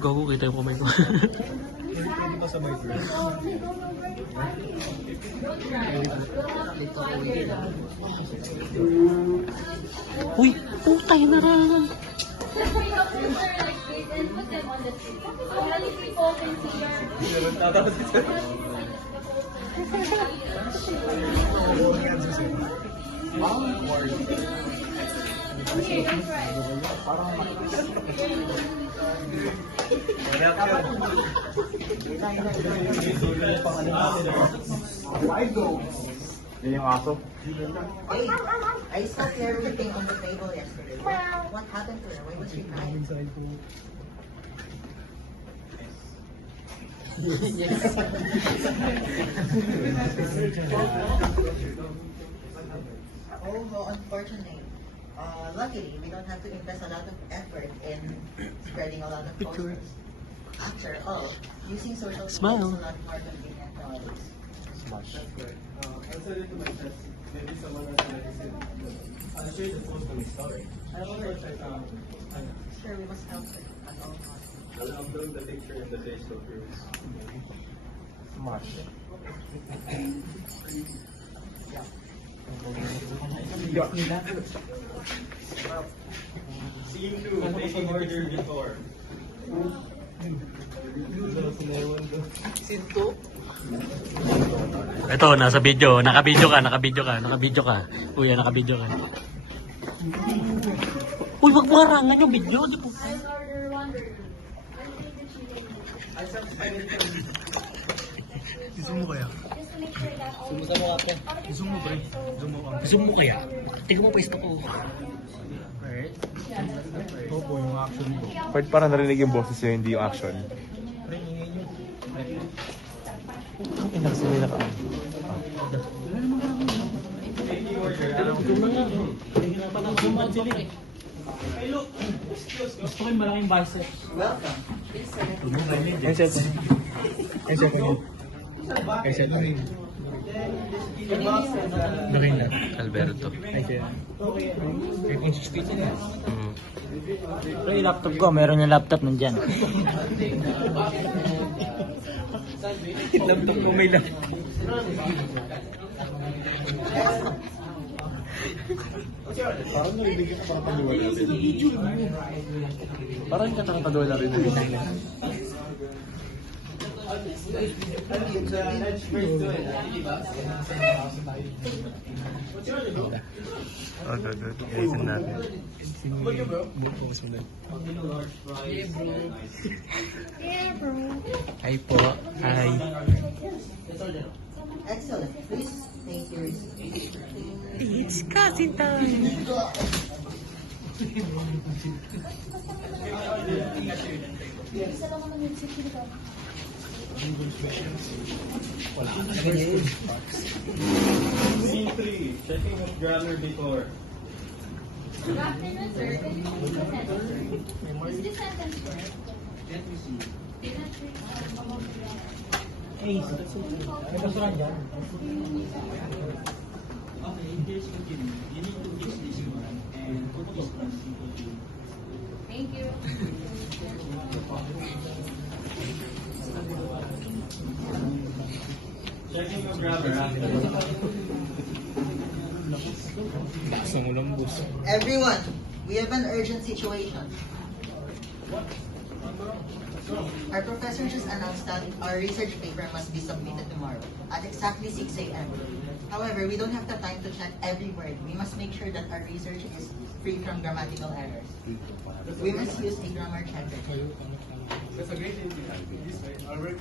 Gago, kita yung kamay ko. Pwede pa sa my friend. Uy, putay na rin. Yan yung aso. Hey, I saw everything on the table yesterday. What happened to her? Why was she crying? Oh, how unfortunate. Luckily, we don't have to invest a lot of effort in spreading a lot of posters. After all, using social media Smile. is a lot more convenient nowadays. Smash. I'll send it to my test. Maybe someone else will listen. I'll share the post on my story. I also check Sure, we must help her at all costs. I'll upload the picture in the Facebook groups. Smash. Scene 2, taking order before. Ito, nasa video. Naka-video ka. Kuya, naka-video ka. Uy, wag mo harangan yung video. Di po. Zoom mo kaya? Zoom mo pre. Zoom mo ka. Zoom mo kaya? Tingnan mo pa ito ko. Opo, yung action mo. Part para narinig yung boses niya, hindi yung action. Gusto ko yung malaking biceps. Welcome. Headset. Headset mo. Headset mo. Bakit na? Alberto. Ay, kaya. Kaya kung suspicion na. Pero yung laptop ko, meron yung laptop nandyan. Laptop mo may laptop. Parang nalibigyan ka para pag-wala rin. Parang katakapag-wala rin. Ayusin natin. Hi po. Hi. Excellent. Please take your seat. It's cousin time. Scene 3, checking of grammar before. Good afternoon, sir. Can you read the sentence? Is this sentence correct? Let me see. Okay, here's continue. You need to fix this one and put this one equal to. Thank you. Checking of grammar after. Everyone, we have an urgent situation. Our professor just announced that our research paper must be submitted tomorrow at exactly 6 a.m. However, we don't have the time to check every word. We must make sure that our research is free from grammatical errors. We must use a grammar checker. That's a great thing to have. This way, our work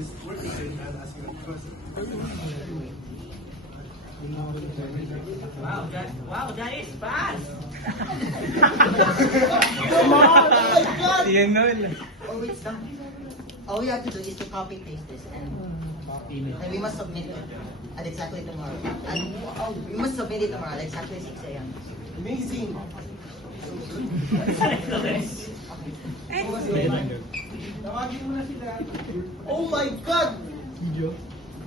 is good and asking a question. Wow, that is fast! Come on! Oh my God! Yan nun. Oh, it's done. All we have to do is to copy paste this and we must submit it at exactly tomorrow. And we must submit it tomorrow at exactly 6 a.m. Amazing! Oh my God!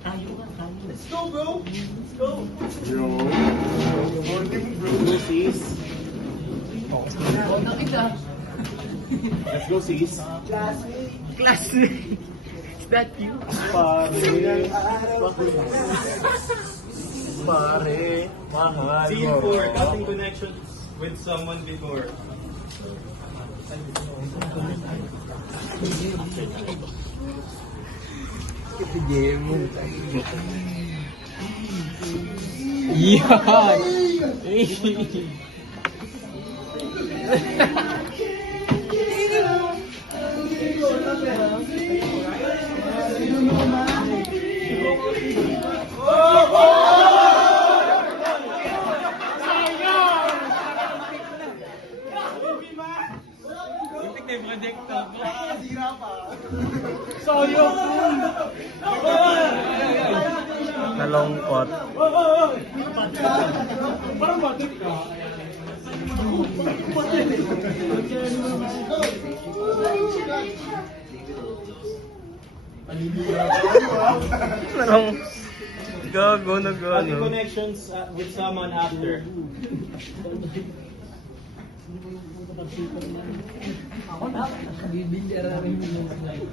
Let's go, bro! Let's go! Morning, bro. Let's go, sis. Classmate. Is that you? Pare. Pare. Mahal Scene mo. 4, cutting connections with someone before. Nalungkot. Nalung... Gago, Cutting nag-ano. connections with someone after.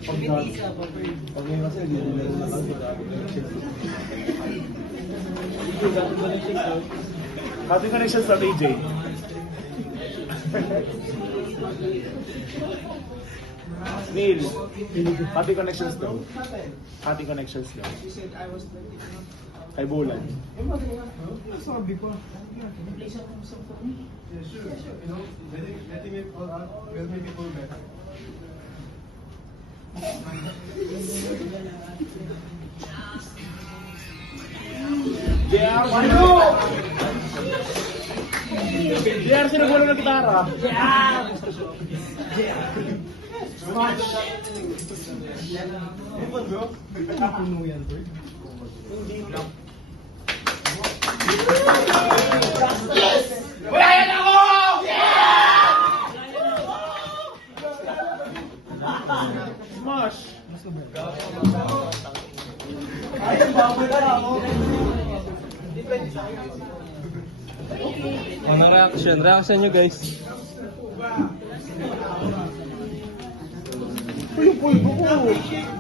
Pag ngayon kasi, hindi rin meron na kasi. Cutting connections sa AJ. Neil, cutting connections daw. Cutting connections daw. Kay Bulan. Letting it all out will make people better. JR, ano? JR, sinagulo ng gitara. Smash! Ano reaction? Reaction nyo guys. Uy, yung pulbo ko!